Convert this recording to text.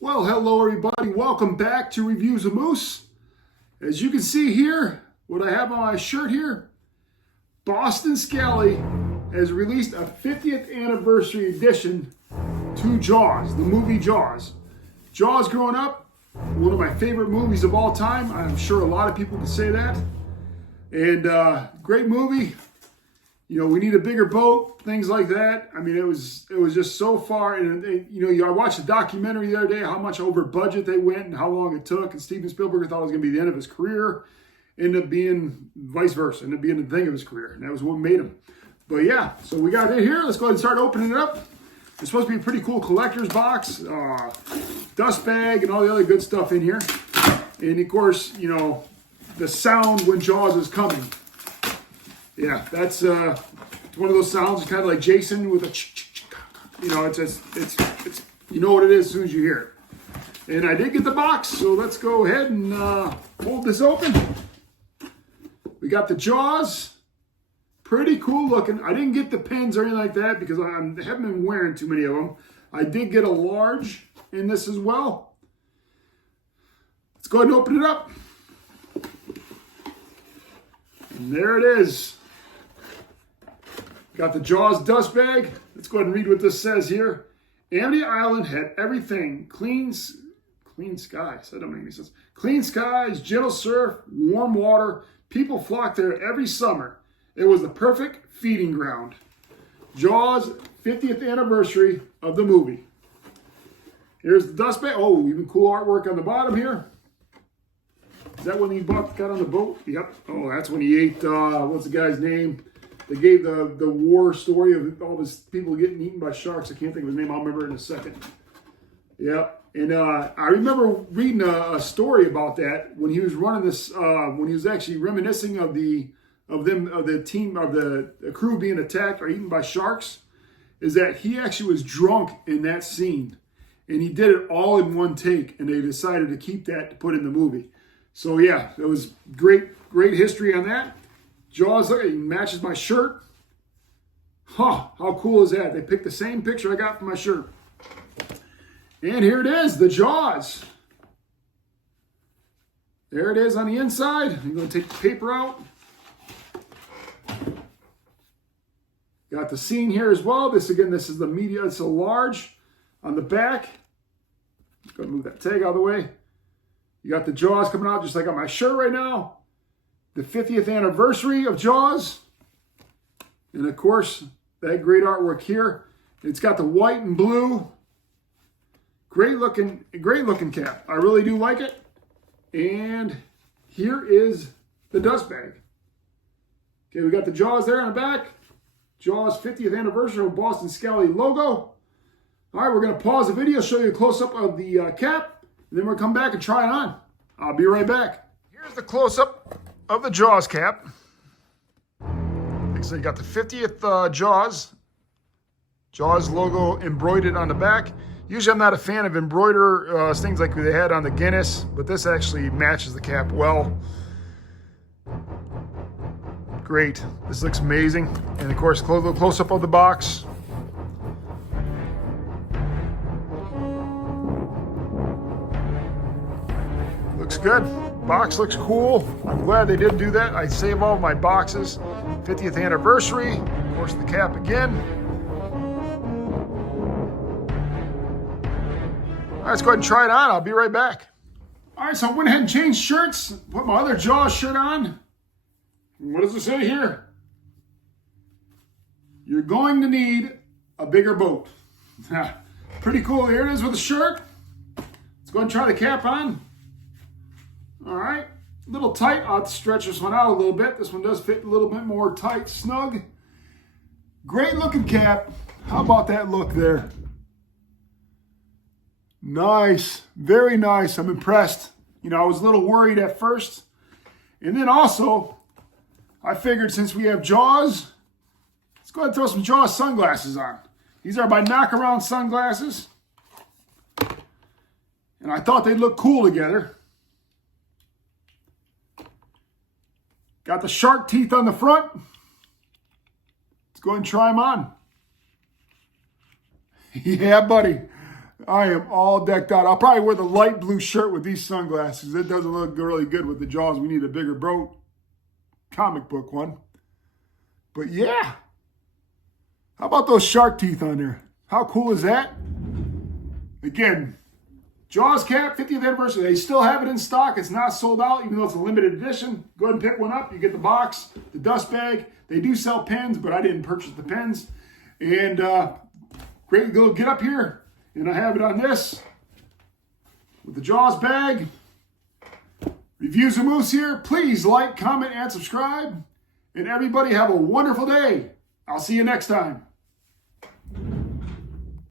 Well, hello everybody. Welcome back to Reviews of Moose. As you can see here, what I have on my shirt here, Boston Scally has released a 50th anniversary edition to Jaws, the movie Jaws. Jaws growing up, one of my favorite movies of all time. I'm sure a lot of people can say that. And great movie. You know, we need a bigger boat, things like that. I mean, it was just so far. And I watched a documentary the other day, how much over budget they went and how long it took. And Steven Spielberg thought it was going to be the end of his career. Ended up being vice versa, ended up being the thing of his career. And that was what made him. But yeah, so we got it here. Let's go ahead and start opening it up. It's supposed to be a pretty cool collector's box, dust bag, and all the other good stuff in here. And of course, you know, the sound when Jaws is coming. Yeah, that's one of those sounds, kind of like Jason with a, you know, it's you know what it is as soon as you hear it. And I did get the box, so let's go ahead and hold this open. We got the Jaws, pretty cool looking. I didn't get the pins or anything like that because I haven't been wearing too many of them. I did get a large in this as well. Let's go ahead and open it up. And there it is. Got the Jaws dust bag. Let's go ahead and read what this says here. Amity Island had everything. Clean skies. That don't make any sense. Clean skies, gentle surf, warm water. People flocked there every summer. It was the perfect feeding ground. Jaws 50th anniversary of the movie. Here's the dust bag. Oh, even cool artwork on the bottom here. Is that when he got on the boat? Yep. Oh, that's when he ate, what's the guy's name? They gave the war story of all these people getting eaten by sharks. I can't think of his name. I'll remember it in a second. Yep. And I remember reading a story about that when he was running this, when he was actually reminiscing of the crew being attacked or eaten by sharks, is that he actually was drunk in that scene. And he did it all in one take, and they decided to keep that to put in the movie. So yeah, it was great history on that. Jaws, look, it matches my shirt. Huh, how cool is that? They picked the same picture I got for my shirt. And here it is, the Jaws. There it is on the inside. I'm going to take the paper out. Got the scene here as well. This is the media. It's a large on the back. Just going to move that tag out of the way. You got the Jaws coming out just like on my shirt right now. The 50th anniversary of Jaws. And of course, that great artwork here. It's got the white and blue. Great looking cap. I really do like it. And here is the dust bag. Okay, we got the Jaws there on the back. Jaws 50th anniversary of Boston Scally logo. All right, we're going to pause the video, show you a close-up of the cap, and then we'll come back and try it on. I'll be right back. Here's the close-up of the Jaws cap. So you got the 50th Jaws logo embroidered on the back. Usually I'm not a fan of embroider things like they had on the Guinness, but this actually matches the cap well. Great. This looks amazing. And of course, close-up of the box. Looks good. Box looks cool. I'm glad they did do that. I save all of my boxes. 50th anniversary. Of course, the cap again. All right, let's go ahead and try it on. I'll be right back. All right, so I went ahead and changed shirts. Put my other Jaws shirt on. What does it say here? You're going to need a bigger boat. Pretty cool. Here it is with the shirt. Let's go ahead and try the cap on. All right, a little tight. I'll have to stretch this one out a little bit. This one does fit a little bit more tight, snug. Great looking cap. How about that look there? Nice, very nice. I'm impressed. You know, I was a little worried at first. And then also, I figured since we have Jaws, let's go ahead and throw some Jaws sunglasses on. These are my knockaround sunglasses. And I thought they'd look cool together. Got the shark teeth on the front. Let's go ahead and try them on. Yeah, buddy. I am all decked out. I'll probably wear the light blue shirt with these sunglasses. It doesn't look really good with the Jaws. We need a bigger comic book one. But yeah. How about those shark teeth on there? How cool is that? Again, Jaws cap, 50th anniversary. They still have it in stock. It's not sold out, even though it's a limited edition. Go ahead and pick one up. You get the box, the dust bag. They do sell pens, but I didn't purchase the pens. And great little get up here. And I have it on this with the Jaws bag. Reviews of Moose here. Please like, comment, and subscribe. And everybody have a wonderful day. I'll see you next time.